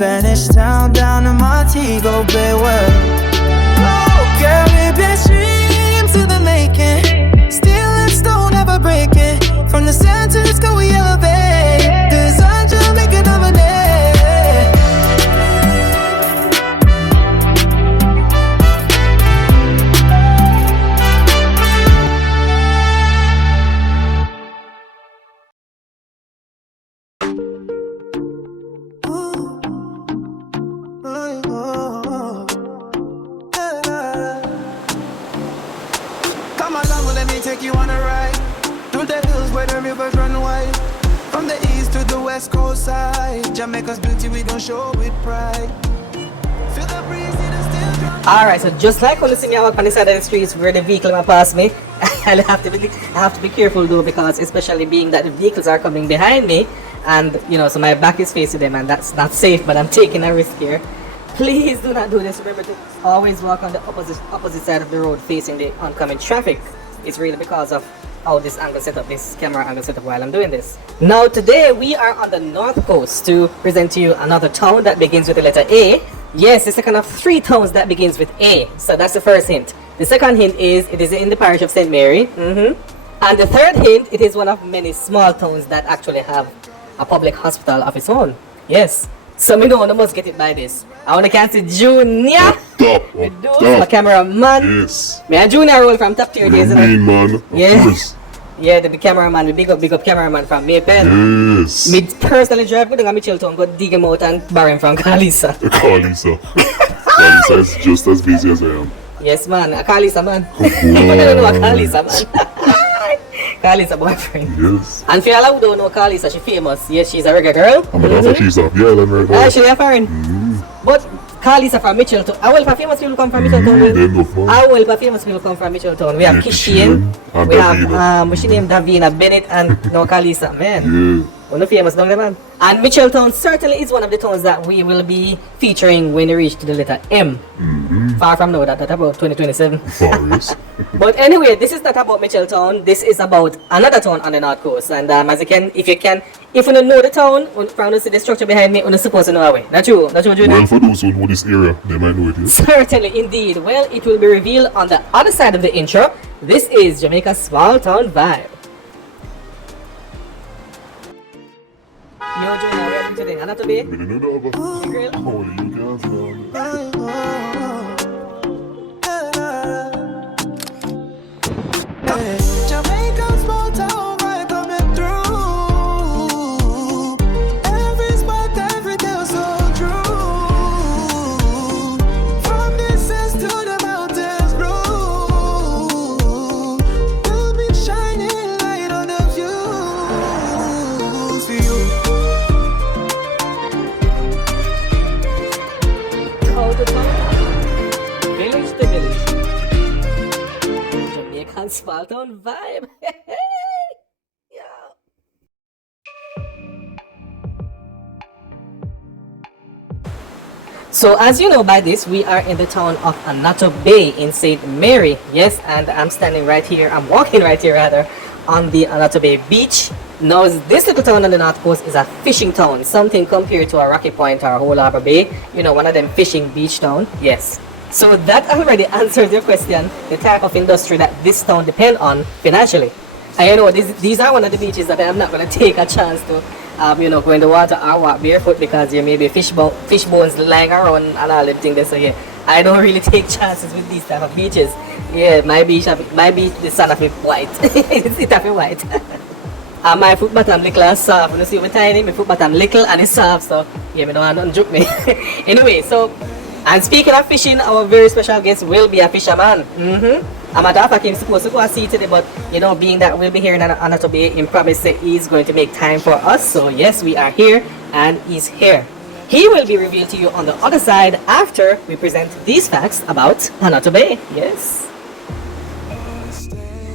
Spanish town down to Montego Bay. Well, oh, Caribbean dreams to the making. Steel and stone never breaking. From the San Francisco we elevate. Design Jamaica dominate. Come along, let me take you on a ride through the hills where the rivers run wide. From the east to the west coast side, Jamaica's beauty we gon' show with pride. Feel the breeze, see the steel drum. Alright, so just like when you see me out on the side of the streets where the vehicle might pass me, I have to be careful though, because especially being that the vehicles are coming behind me, and you know, so my back is facing them, and that's not safe, but I'm taking a risk here. Please do not do this. Remember to always walk on the opposite side of the road facing the oncoming traffic. It's really because of how this camera angle setup while I'm doing this. Now today we are on the north coast to present to you another town that begins with the letter A. Yes, the second of 3 towns that begins with A. So that's the first hint. The second hint is it is in the parish of St. Mary. And the third hint, it is one of many small towns that actually have a public hospital of its own. Yes. So me know I must get it by this. I want to cancel Junior. My cameraman. Yes. Me and Junior roll from top tier days. Main man. Yes. Yeah, the cameraman, the big up cameraman from Maypen. Yes. Me personally drive good on Michelton, go dig him out and borrow him from Kalisa. Kalisa. Kalisa is just as busy as I am. Yes man, a Kalisa man. People don't know a Kalisa man. Kalisa boyfriend. Yes. And for all who don't know Kalisa, she famous. Yes, she's a reggae girl. I'm gonna she's up. Yeah, let me go. She's a foreign. But Kalisa from Michelton. I will for famous people come from Michelton. I will for famous people come from Michelton. We have Kishian. We have what's she name? Davina Bennett and no Kalisa. Man. Yeah. One of the famous down there, man. And Michelton certainly is one of the towns that we will be featuring when we reach to the letter M. Far from now, that's about 2027. But anyway, this is not about Michelton. This is about another town on the north coast. And as you can, if you don't know the town, from the structure behind me, you're supposed to know our way. That's true. That's true, Judy. Well, for those who know this area, they might know it. Yes. Certainly, indeed. Well, it will be revealed on the other side of the intro. This is Jamaica's small town vibe. Yo, Junior, we're heading to the Annotto Bay. Grill. Oh, you guys know. Jamaican small town vibe coming through. Every spot, every girl so true. From the seas to the mountains blue, we'll be shining light on the view. See you. Town to town, village to village. Jamaican small town vibe. Yeah. So as you know by this, we are in the town of Annotto Bay in St. Mary. Yes, and I'm standing right here, I'm walking right here rather, on the Annotto Bay beach. Now this little town on the north coast is a fishing town, something compared to a Rocky Point or a Whole Harbor Bay, you know, one of them fishing beach town. Yes. So that already answers your question, the type of industry that this town depends on financially. I know these are one of the beaches that I'm not going to take a chance to you know, go in the water or walk barefoot, because there may be fish bones lying around and all them things. So yeah, I don't really take chances with these type of beaches. Yeah, my beach, the sun of it white. It's of it white. And my foot bottom little and soft. You see me tiny, my foot bottom little and it's soft, so yeah, me don't want nothing joke me. Anyway, so, and speaking of fishing, our very special guest will be a fisherman. I'm a fact I'm supposed to go and see today, but you know, being that we'll be here in Annotto Bay, he promised that he's going to make time for us. So yes, we are here and he's here. He will be revealed to you on the other side after we present these facts about Annotto Bay. Yes.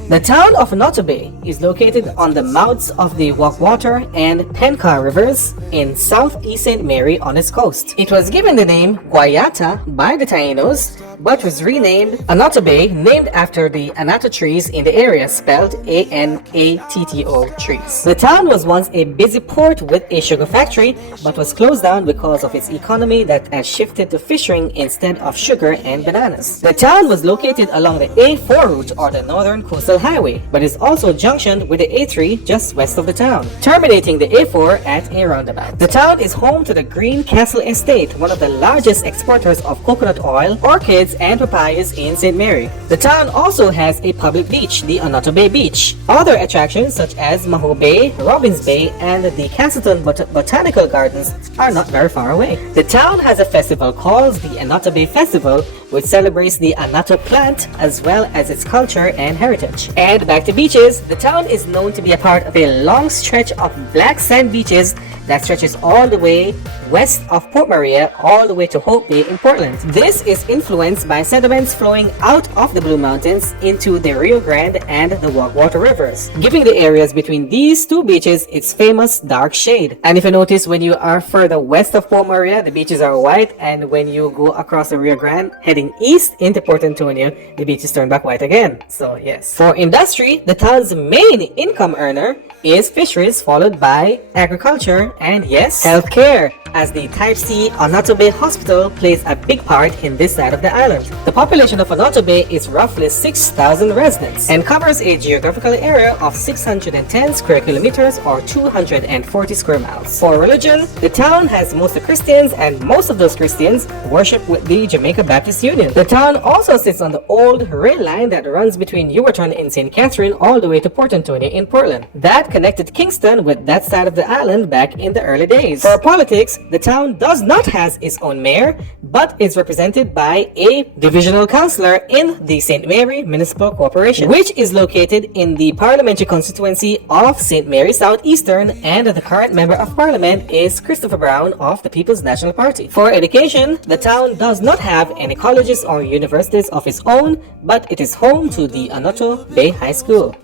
The town of Annotto Bay is located on the mouths of the Water and Penca rivers in southeast St. Mary on its coast. It was given the name Guayata by the Tainos, but was renamed Annotto Bay, named after the Annotto trees in the area, spelled Anatto trees. The town was once a busy port with a sugar factory, but was closed down because of its economy that has shifted to fishing instead of sugar and bananas. The town was located along the A4 route, or the Northern Coastal Highway, but is also junctioned with the A3 just west of the town, terminating the A4 at a roundabout. The town is home to the Green Castle Estate, one of the largest exporters of coconut oil, orchids, and papayas in St. Mary. The town also has a public beach, the Annotto Bay Beach. Other attractions such as Mavi Bay, Robbins Bay, and the Castleton Botanical Gardens are not very far away. The town has a festival called the Annotto Bay Festival, which celebrates the Annotto plant as well as its culture and heritage. And back to beaches, the town is known to be a part of a long stretch of black sand beaches that stretches all the way west of Port Maria all the way to Hope Bay in Portland. This is influenced by sediments flowing out of the Blue Mountains into the Rio Grande and the Water rivers, giving the areas between these two beaches its famous dark shade. And if you notice, when you are further west of Port Maria, the beaches are white, and when you go across the Rio Grande heading east into Port Antonio, the beaches turn back white again. So yes. For industry, the town's main income earner is fisheries, followed by agriculture, and yes, healthcare, as the Type C Annotto Bay Hospital plays a big part in this side of the island. The population of Annotto Bay is roughly 6,000 residents and covers a geographical area of 610 square kilometers or 240 square miles. For religion, the town has mostly Christians, and most of those Christians worship with the Jamaica Baptist Union. The town also sits on the old rail line that runs between Ava-Kay and St. Catherine all the way to Port Antonio in Portland. That connected Kingston with that side of the island back in the early days. For politics, the town does not have its own mayor, but is represented by a divisional councillor in the St. Mary Municipal Corporation, which is located in the parliamentary constituency of St. Mary Southeastern, and the current member of parliament is Christopher Brown of the People's National Party. For education, the town does not have any colleges or universities of its own, but it is home to the Annotto Bay High School.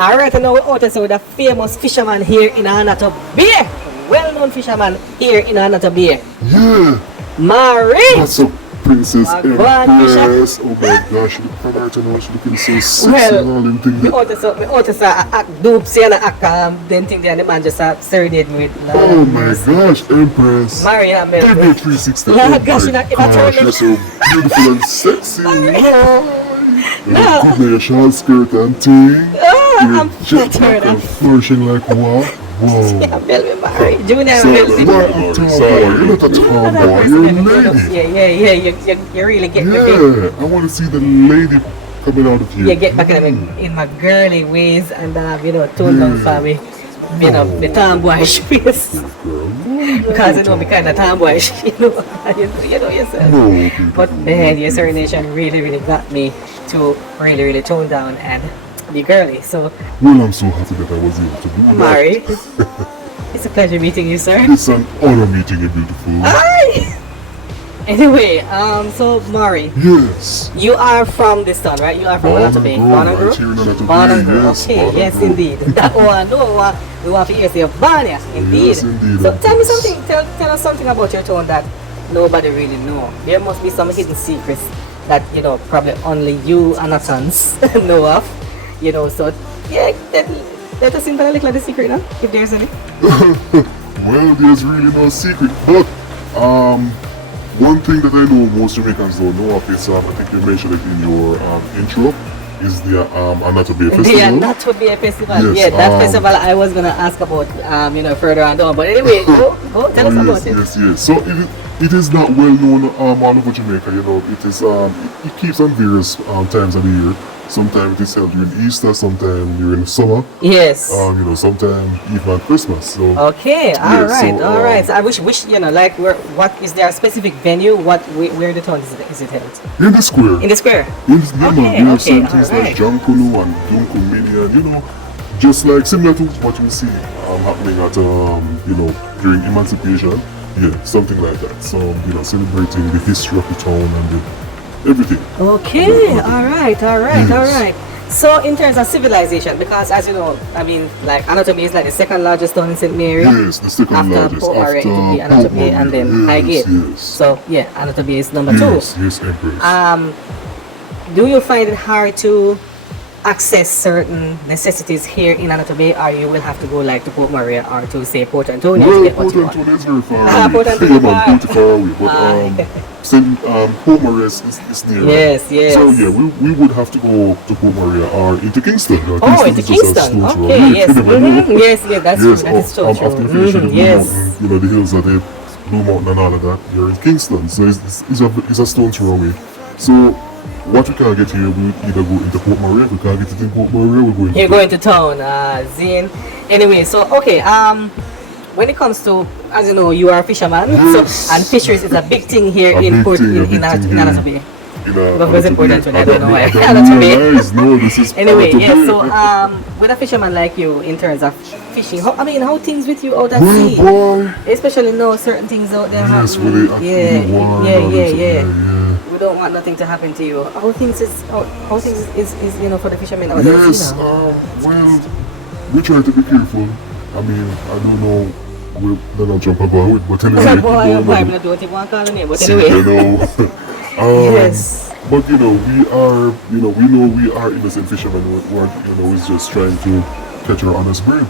Alright, and now we're out with a famous fisherman here in Annotto Bay. Well-known fisherman here in Annotto Bay. Yeah! Marie! What's up, Princess Empress? Oh my gosh, look at her tonight, she's looking so sexy and all them things. Me auto sa dupe siya na then thing the man just serenade me with. Oh my gosh, Empress. Marie, I'm Give me 360. Yeah, gosh, you're so beautiful and sexy. Look at your short skirt and thing. I'm flattered. You're flourishing like what? Whoa. Yeah, Melvin Marie. Junior So, Melvin. you're a tomboy. You're not a tomboy. You're a lady. You really get me. Yeah, I want to see the lady coming out of you. You get back in my girly ways and tone down for me. The tomboyish face. Because you know me kind of tomboyish, you know yourself. No. But man, your serenation really got me to really tone down and be girly. So Well, I'm so happy that I was able to do that. Mari, it's a pleasure meeting you, sir. It's an honor meeting you, beautiful. Hi! Anyway, so Mari, Yes. you are from this town, right? You are from Annotto Bay. Born and right here in Annotto Born and Bay, grew. yes, Okay, born and yes grew. indeed. That one, no, we want to hear say born here, indeed. Yes, indeed. So tell me something, tell us something about your town that nobody really know. There must be some hidden secrets that probably only you Annottans know of. So yeah, let us in a little of the secret now, if there's any. Well, there's really no secret, but one thing that I know most Jamaicans don't know of is I think you mentioned it in your intro, is the Annotto Bay Festival. The Annotto Bay Festival. Yes, Yeah, that festival I was gonna ask about further on down. But anyway, go tell us about it. Yes. So it is not well known all over Jamaica. It is it keeps on various times of the year. Sometimes it is held during Easter, sometimes during summer. Yes. Sometimes even at Christmas. So Okay, all right. so, So I wish like what is there a specific venue? Where the town is it held? in the square. In the square. We have some all things right. like Jankulu and Dunkumini, and just like similar to what you see happening at during Emancipation. Yeah, something like that. So celebrating the history of the town and everything. Okay, all right. So in terms of civilization, because as you know, I mean, like Annotto Bay is like the second largest town in St. Mary. Yes, the second After largest. Port Murray, it would be After Annotto Port Bay and Murray. then Highgate. Yes. So yeah, Annotto Bay is number Yes, two. yes, Empress. Do you find it hard to access certain necessities here in Annotto Bay, or you will have to go like to Port Murray or to say Port Antonio to Well, get what Port you want? Antonio is very far away. Port Antonio Yeah, man, far. pretty far away. But Port Murray is near. Yes, yes. So yeah, we would have to go to Port Murray or into Kingston. Oh, into is just a Kingston. stone's throw Okay, away. yes. You never know. Mhm. Yes, yes, that's true. Yes, That is so after true. you finish the Blue Yes. Mountain, you know, the hills are there, Blue Mountain and all of that, you're in Kingston. So it's a stone's throw away. So what we can't get here, we either go into Port Murray. If we can't get it in Port Murray, we're going You're going to town, Zane. Anyway, so okay, when it comes to, as you know, you are a fisherman, Yes. so and fisheries is a big thing here A in big Port thing, a in big thing Annotto here. Bay. That was important to me. I don't know why. I Annotto don't Bay. realize. No, this is Anyway, Annotto yes. Bay. So, with a fisherman like you, in terms of fishing, how things with you out at Well, sea, boy. especially now certain things out there Yes, happen. really, actually, war and all this, yeah. We don't want nothing to happen to you. How things is for the fishermen out there at Yes, sea now? well, we try to be careful. I mean, I don't know where Donald Trump about it, but anyway. Boy, no, I'm no, probably not doing want to call the name, but see, anyway. you know. Yes. But we know we are innocent fishermen who are, is just trying to catch our honest bread.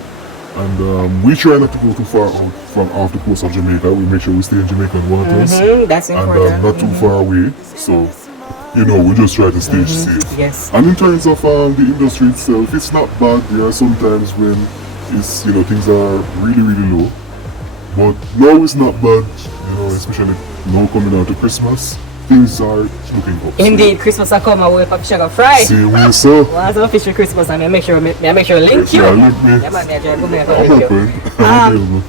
And we try not to go too far out from off the coast of Jamaica. We make sure we stay in Jamaican waters. That's And important. not too far away. So, we just try to stay safe. Yes. And in terms of the industry itself, it's not bad. There are some times when things are really, really low. But no, it's not bad, especially now coming out to Christmas. Things are looking up. Indeed, Christmas will come away for sugar fry. See we so. Once I finish Christmas, I make sure link you. Yeah, link me. Yeah, man, yeah, Jerry, come here, I'm link you.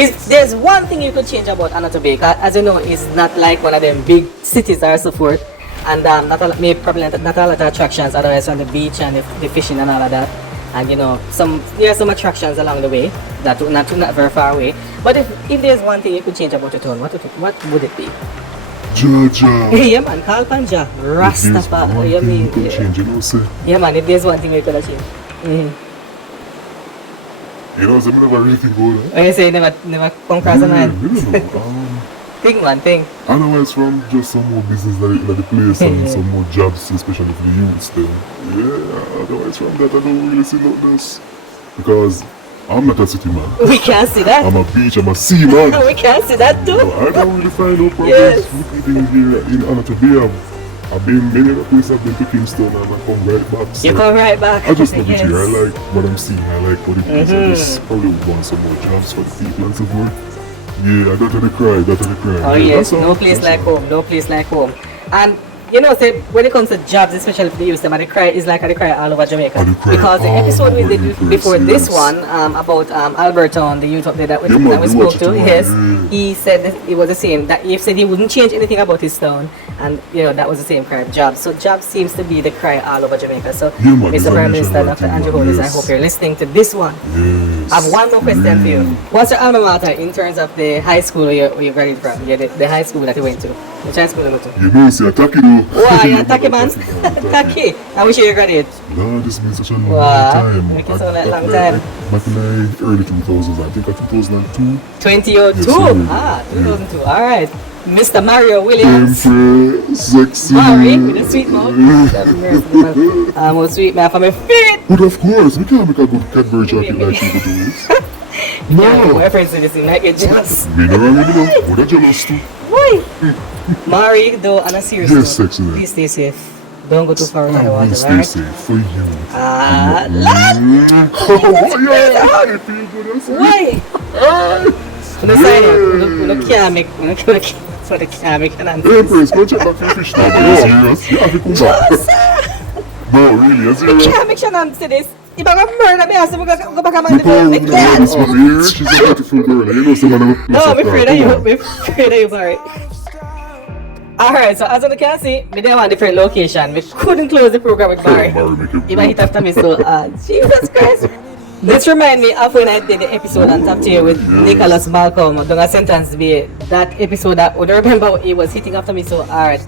open. There's one thing you could change about Annotto Bay, 'cause as you know, it's not like one of them big cities or so forth, and not a lot of attractions otherwise on the beach and the fishing and all of that. And there are some attractions along the way that not very far away. But if there's one thing you could change about your town, what would it be? Jaja. Yeah man, call Panja, Rastafari. You mean? Could change, say. Yeah man, if there's one thing we could achieve. So I never really think about that. When you say never come across a man, We don't know. think one thing. I know it's from just some more business like the place and some more jobs, especially for the youths then. Yeah, otherwise from that I don't really see nothing else. Because I'm not a city man. We can't see that. I'm a beach, I'm a sea man. We can't see that too. So I don't really find no problems Yes. with living here in Annotto Bay. I've been many other places, I've been to Kingston and I come right back. So You come right back. I just love it Yes. here. I like what I'm seeing. I like what it is. I just probably would want some more jobs for the people and so forth. Yeah, that's the cry. Oh Yeah, yes, that's all, no place that's like all. home, no place like home. And say when it comes to jobs, especially for the youth, the cry is like a cry all over Jamaica. The cry Because the all episode we over did the before place, this yes. one about Alberton, the youth up there that we, Yeah, man, that we we spoke watched it to, too, yes, yeah. he said that it was the same. That he said he wouldn't change anything about his town, and that was the same cry. Jobs. So jobs seems to be the cry all over Jamaica. So Yeah, man, it's Mr. a Prime nation Minister right Dr. thing, Andrew man, Holness, I yes. hope you're listening to this one. Yes. I have one more question for you. What's your alma mater in terms of the high school where you graduated from? Yeah, the high school that you went to. Which high school you went to? You know, see, Taki though. Wow, you're Taki man. Taki. I wish you graduate. No, this been such a long Wow, time. make it sound like long time. Back in the early 2000s, I think 2002. 2002. Yes, sir. Ah, 2002. All right. Mr. Mario Williams. Empress, sexy. Mari with a sweet mouth. I'm sweet man for my feet. But of course, we can't make a good Cadbury chocolate like people do this. Yeah, my No. friends say this thing like get jealous. Me no wrong with you. What are jealous too? Why? Mari, though, on a serious Yes, note, sexy man. please stay safe. Don't go too far in the I water, will stay alright? safe for you. Ah, Oh, yeah, I feel good. I see. why? No sign it. No can't make. No can't make an answer. Empress, go check back your fish now. Are you serious? You have to come back. Bro, really, are you serious? Can't make sure I'm to this. If I'm gonna murder me, I'm gonna go back and You mind the can't I even can't. this one here. She's a beautiful girl. You know someone No, I'm afraid of you. I'm afraid of you, Barry. Alright, so as you can see, we didn't want different location. We couldn't close the program with Barry. He might hit after me, so Jesus Christ. This remind me of when I did the episode on Top Tier with Nicholas Malcolm doing a sentence be that episode that would remember he was hitting after me so hard.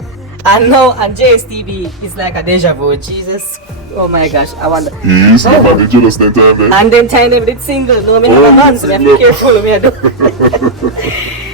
And now on JSTV is like a deja vu. Jesus, oh my gosh, I wonder. Yes, you man, they jealous that time then. And then time them did single. No, me have a man, so me have to be careful what me I do.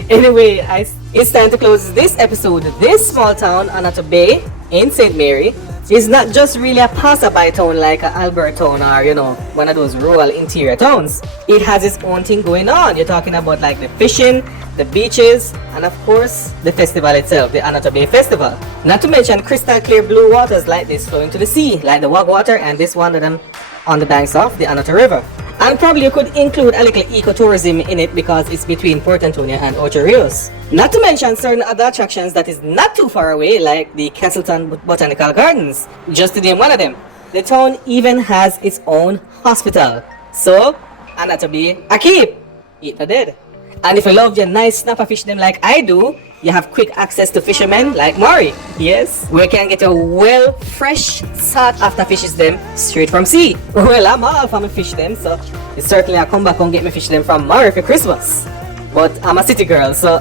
Anyway, it's time to close this episode. This small town, Annotto Bay, in St. Mary, is not just really a passerby town like Alberton or, you know, one of those rural interior towns. It has its own thing going on. You're talking about like the fishing, the beaches, and of course, the festival itself, the Annotto Bay Festival. Not to mention crystal clear blue waters like this flowing to the sea, like the Wag water and this one of them on the banks of the Annotto River. And probably you could include a little ecotourism in it because it's between Port Antonio and Ocho Rios. Not to mention certain other attractions that is not too far away, like the Castleton Botanical Gardens. Just to name one of them. The town even has its own hospital. So, Annotto Bay a keep. Eat the dead. And if you love your nice snapper fish them like I do, you have quick access to fishermen like Maury. Yes, we can get a well, fresh, sought after fishes them straight from sea. Well, I'm all for me fish them, so it's certainly I come back and get me fish them from Maury for Christmas. But I'm a city girl, so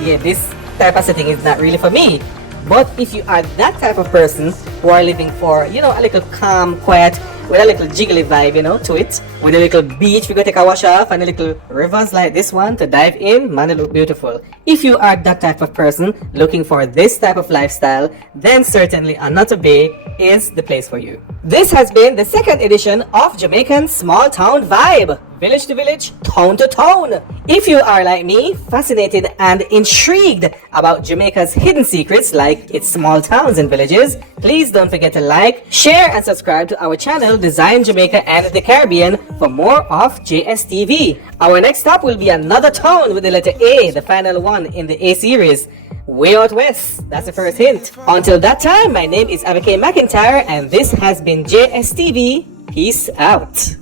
yeah, this type of setting is not really for me. But if you are that type of person who are living for, you know, a little calm, quiet, with a little jiggly vibe, you know, to it, with a little beach we go take a wash off and a little rivers like this one to dive in, man, it look beautiful. If you are that type of person looking for this type of lifestyle, then certainly Annotto Bay is the place for you. This has been the second edition of Jamaican Small Town Vibe. Village to village, town to town. If you are like me, fascinated and intrigued about Jamaica's hidden secrets like its small towns and villages, please don't forget to like, share and subscribe to our channel Design Jamaica and the Caribbean for more of JSTV. Our next stop will be another town with the letter A, the final one in the A series. Way out west, that's the first hint. Until that time, my name is Ava-Kay McIntyre and this has been JSTV. Peace out.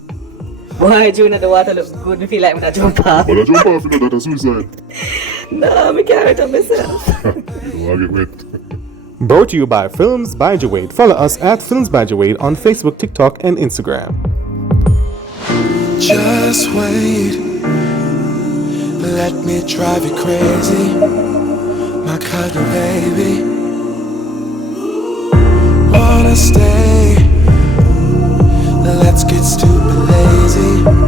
Boy, June the water looks good. Me feel like when I jump off. But I jump off, you know, that's a suicide. No, me can't on myself. You don't get wet. Brought to you by Films by Jawade. Follow us at Films by Jawade on Facebook, TikTok, and Instagram. Just wait, let me drive you crazy, my cuddle baby. Wanna stay, let's get stupid lazy.